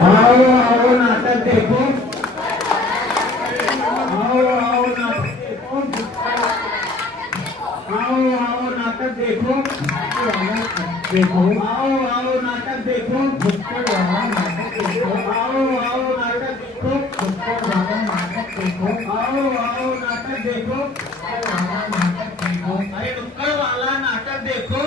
आओ आओ नाटक देखो, आओ आओ नाटक देखो, आओ आओ नाटक देखो, देखो आओ आओ नाटक देखो, नाटक देखो, आओ आओ नाटक देखो, नाटक देखो, आओ आओ नाटक देखो, नाटक देखो, अरे नुक्कड़ वाला नाटक देखो,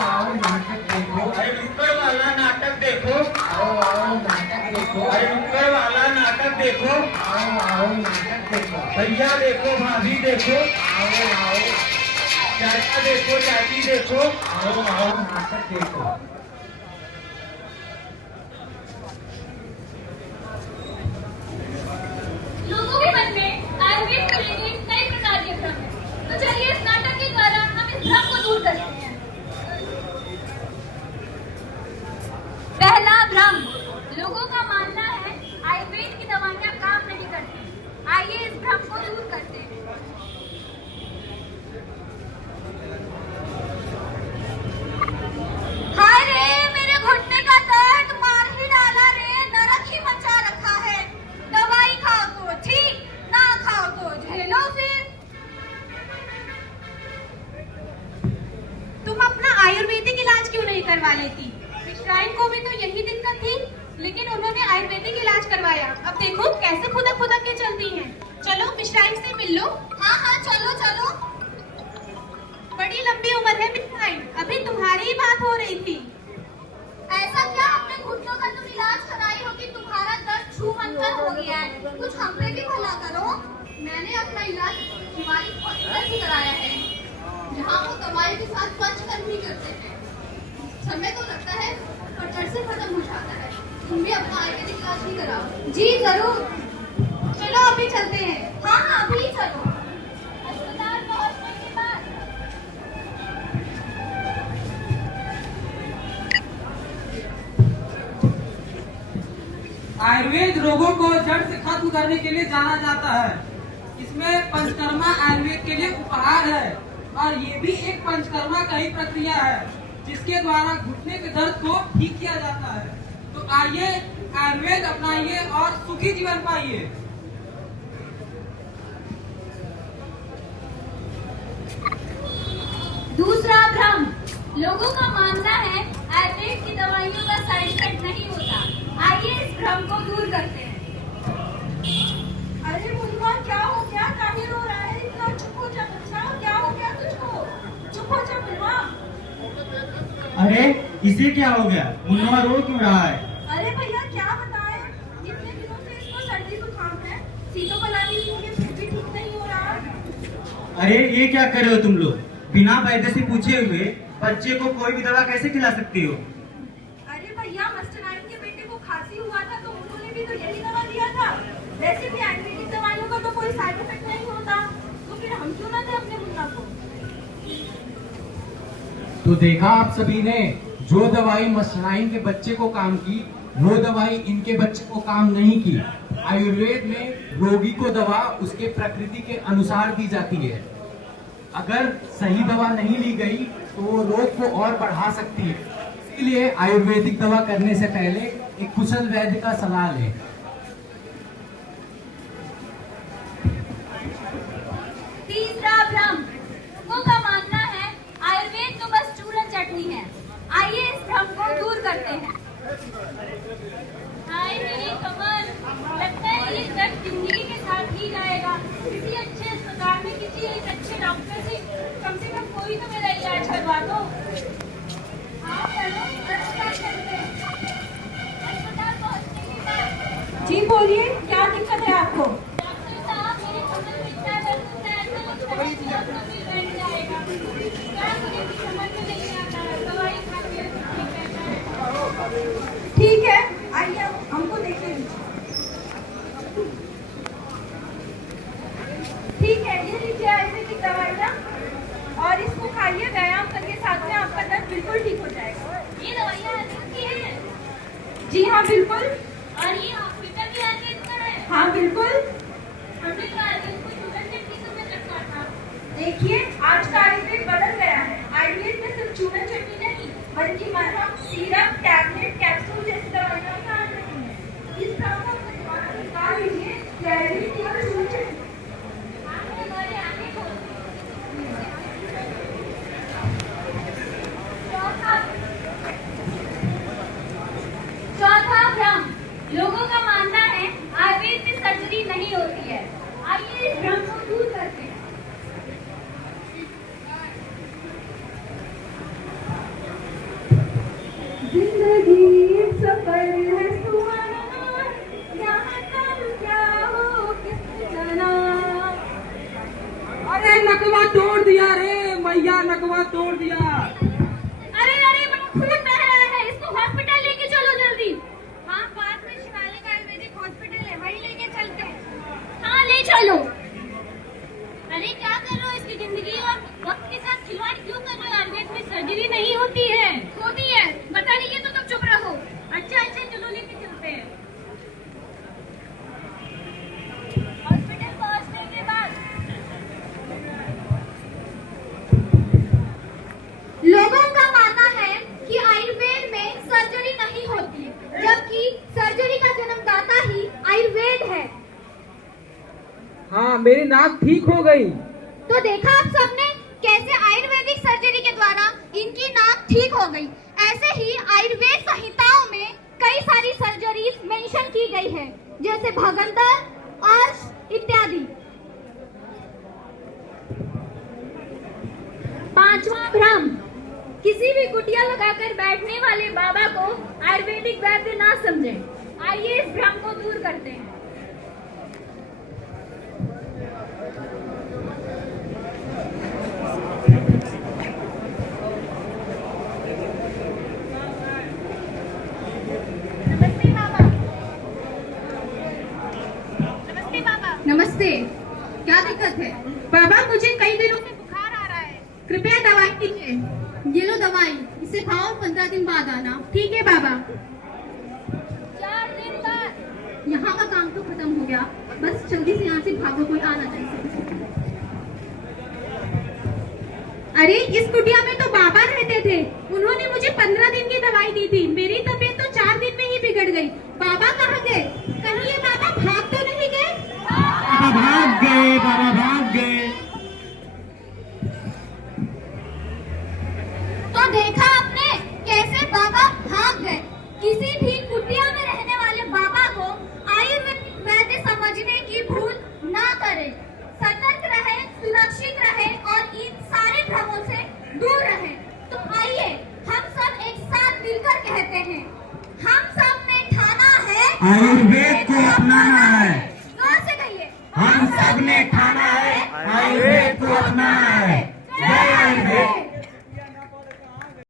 आओ नाटक देखो, अरे नुक्कड़ वाला नाटक देखो, आओ आओ नाटक देखो, अरे नुक्कड़ वाला नाटक देखो, आओ आओ नाटक देखो, भैया देखो भाभी देखो, आओ आओ चाचा देखो चाची देखो, आओ आओ नाटक देखो। लोगों के मन में आयुर्वेद को लेकर कई प्रकार के भ्रम हैं। तो चलिए इस नाटक के द्वारा हम इस भ्रम को दूर करते हैं। पहला भ्रम, लोगों का मानना है आयुर्वेद की दवाइयां काम नहीं करती। आइए इस भ्रम को दूर करते हैं। हाय रे, मेरे घुटने का दर्द मार ही डाला रे, नरक ही मचा रखा है। दवाई खाओ तो ठीक, ना खाओ तो झेलो फिर। तुम अपना आयुर्वेदिक इलाज क्यों नहीं करवा लेती? मिश्राइन को भी तो यही दिक्कत थी, लेकिन उन्होंने आयुर्वेदिक इलाज करवाया। अब देखो कैसे खुदक खुदक के चलती हैं। चलो मिश्राइन से मिल लो। हाँ हाँ चलो चलो। बड़ी लंबी उम्र है मिश्राइन, अभी तुम्हारी ही बात हो रही थी। ऐसा क्या अपने घुटनों का तुम इलाज कराई हो कि तुम्हारा दर्द छू मंतर हो गया है? कुछ हम पे भी भला करो। मैंने अपना इलाज हिमालय हॉस्पिटल से कराया है, जहाँ वो दवाई के साथ पंचकर्म भी करते हैं। समय तो लगता है पर जड़ से खत्म हो जाता है। तुम भी अपना आयुर्वेदिक इलाज भी कराओ। जी जरूर। चलो अभी चलते हैं। हाँ हाँ अभी चलो। अस्पताल पहुँचने के बाद आयुर्वेद रोगों को जड़ से खत्म करने के लिए जाना जाता है। इसमें पंचकर्मा आयुर्वेद के लिए उपहार है, और ये भी एक पंचकर्मा का ही प्रक्रिया है, जिसके द्वारा घुटने के दर्द को ठीक किया जाता है। तो आइए आयुर्वेद अपनाइए और सुखी जीवन पाइए। दूसरा भ्रम, लोगों का मानना है आयुर्वेद की दवाइयों का साइड इफेक्ट नहीं होता। आइए इस भ्रम को दूर करते हैं। अरे मुन्ना क्या हो गया? काहे रो रहा है? इतना चुप हो जा बच्चा, क्या हो गया तुझको? चुप हो जा मुन्ना। अरे इसे क्या हो गया? मुन्ना रो क्यों रहा है? अरे भैया क्या बताएं, इतने दिनों से इसको सर्दी जुकाम है, सीटों पर लाती हुई है, फिर भी ठीक नहीं हो रहा। अरे ये क्या कर रहे हो तुम लोग? बिना वैद्य से पूछे हुए बच्चे को कोई भी दवा कैसे खिला सकती हो? अरे भैया मास्टराइन के बेटे को खांसी हुआ था तो उन्होंने भी तो यही दवा दिया था। वैसे भी आयुर्वेदिक दवाइयों का तो कोई साइड इफेक्ट नहीं होता, तो फिर हम क्यों ना दें अपने मुन्ना को? तो देखा आप सभी ने, जो दवाई मस्टराइन के बच्चे को काम की, वो दवाई इनके बच्चे को काम नहीं की। आयुर्वेद में रोगी को दवा उसके प्रकृति के अनुसार दी जाती है। अगर सही दवा नहीं ली गई तो वो रोग को और बढ़ा सकती है। इसलिए आयुर्वेदिक दवा करने से पहले एक कुशल वैद्य का सलाह लें। तीसरा भ्रम, लोगों का मानना है आयुर्वेद तो बस चूरन चटनी है। आइए इस भ्रम को दूर करते हैं। हाय मेरी कमर, लगता है ये दर्द जिंदगी के साथ ही जाएगा। किसी अच्छे अस्पताल में किसी एक अच्छे डॉक्टर से कम कोई तो मेरा इलाज करवा दो। हाँ चलो अस्पताल चलते हैं। अस्पताल पहुँचने के बाद जी बोलिए, क्या दिक्कत है आपको? डॉक्टर साहब, मेरी कमर में इतना दर्द होता है, ऐसा लगता है कि अब तो फिर बैठ जाएगा। क्या मुझे भी समझ में नहीं आता है, दवाई खा के ठीक रहता है। ठीक है, आइए हमको देखने दीजिए। ठीक है, ये लीजिए आयुर्वेदिक दवाइयाँ और इसको खाइए। व्यायाम करके साथ में आपका दर्द बिल्कुल ठीक हो जाएगा। ये दवाइयाँ आयुर्वेद की हैं? जी हाँ बिल्कुल। और ये हॉस्पिटल भी आयुर्वेद का है? हाँ बिल्कुल। हमने तो आयुर्वेद को चूरन चटनी समझ रखा था। देखिए आज का आयुर्वेद बदल गया है। आयुर्वेद में सिर्फ चूरन चटनी नहीं, बल्कि मरहम, सीरप, टैबलेट, कैप्सूल जैसी दवाइयाँ भी आने लगी हैं। लोगों का मानना है आयुर्वेद में सर्जरी नहीं होती है। आइए इस भ्रम को दूर करते हैं। जिंदगी सफर है सुहाना, यहाँ कल क्या हो किसने जाना। अरे नकवा तोड़ दिया रे मैया, नकवा तोड़ दिया। अरे अरे बड़ा खून बह रहा है, इसको हॉस्पिटल लेके चलो जल्दी। हाँ, पास में शिवालिक आयुर्वेदिक हॉस्पिटल है, वहीं लेके चलते हैं। हाँ, ले चलो। अरे क्या कर रहे हो, इसकी जिंदगी और वक्त के साथ खिलवाड़ क्यों कर रहे हो? आयुर्वेद में सर्जरी नहीं होती है। होती है, बता नहीं है तो तुम चुप रहो। अच्छा अच्छा, चलो लेके चलते हैं। हॉस्पिटल पहुंचने के बाद लोगों का मानना है कि आयुर्वेद में सर्जरी नहीं होती, जबकि सर्जरी का जन्मदाता ही आयुर्वेद है। हाँ, मेरी नाक ठीक हो गई। तो देखा आप सबने कैसे आयुर्वेदिक सर्जरी के द्वारा इनकी नाक ठीक हो गई। ऐसे ही आयुर्वेद संहिताओं में कई सारी सर्जरीज मेंशन की गई है, जैसे भगंदर, अर्श इत्यादि। पांचवा भ्रम, किसी भी कुटिया लगाकर बैठने वाले बाबा को आयुर्वेदिक वैद्य ना समझें। आइए इस भ्रम को दूर करते हैं। नमस्ते बाबा। नमस्ते बाबा। नमस्ते, क्या दिक्कत है? बाबा, मुझे कई दिनों से बुखार आ रहा है, कृपया दवाई दीजिए। ये लो दवाई, इसे खाओ, 15 दिन बाद आना। ठीक है बाबा। 4 दिन बाद। यहाँ का काम तो खत्म हो गया, बस जल्दी से यहाँ से भागो, कोई आना चाहिए। अरे इस कुटिया में तो बाबा रहते थे, उन्होंने मुझे 15 दिन की दवाई दी थी। मेरी तबीयत तो 4 दिन में ही बिगड़ गई। बाबा कहाँ गए? कहीं ये बाबा भाग तो नहीं गए? बाबा भाग गए, बाबा भाग गए। तो देखा आपने कैसे बाबा भाग गए। किसी भी कुटिया में रहने वाले बाबा को आयुर्वेदिक वैद्य समझने की भूल ना करें। सतर्क रहे, सुरक्षित रहे और इन सारे भ्रमों से दूर रहे। तो आइए हम सब एक साथ मिलकर कहते हैं, हम सब ने ठाना है आयुर्वेद को अपनाना है। जोर से कहिए, हम सब ने ठाना है आयुर्वेद को अपनाना